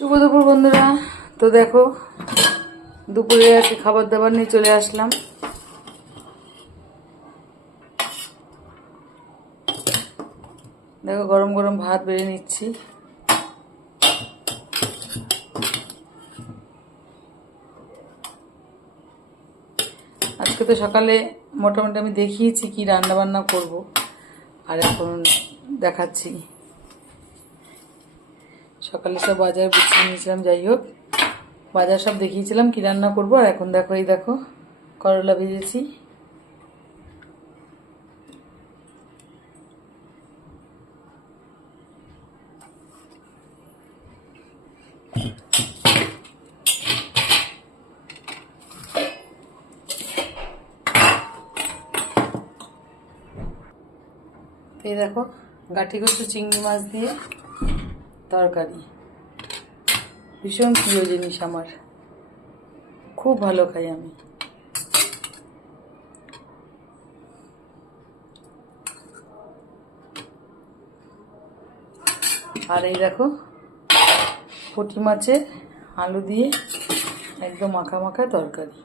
শুভ দুপুর বন্ধুরা। তো দেখো দুপুরে আর কি খাবার দাবার নিয়ে চলে আসলাম। দেখো গরম গরম ভাত বেড়ে নিচ্ছি। আজকে তো সকালে মোটামুটি আমি দেখিয়েছি কি রান্না বান্না করব, আর এখন দেখাচ্ছি। সকালে সব বাজার গুছিয়ে নিয়েছিলাম, যাই হোক বাজার সব দেখিয়েছিলাম কি রান্না করব। আর এখন দেখো এই দেখো করলা ভেজেছি, এই দেখো গাঠি কচু চিংড়ি মাছ দিয়ে তরকারি। ভীষণ প্রিয় জিনিস আমার, খুব ভালো খাই আমি। আর এই দেখো পুঁটি মাছের আলু দিয়ে একদম মাখা মাখা তরকারি।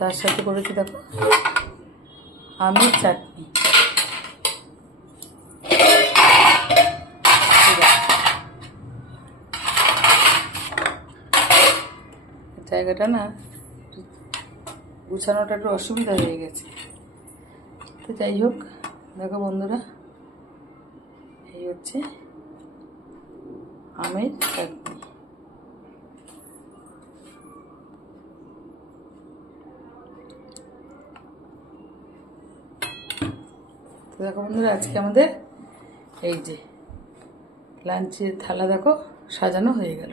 তার সাথে করেছি দেখো আমের চাটনি। জায়গাটা না গুছানোটা একটু অসুবিধা হয়ে গেছে, তো যাই হোক দেখো বন্ধুরা এই হচ্ছে আমের চাটনি। তো দেখো বন্ধুরা আজকে আমাদের এই যে লাঞ্চের থালা দেখো সাজানো হয়ে গেল।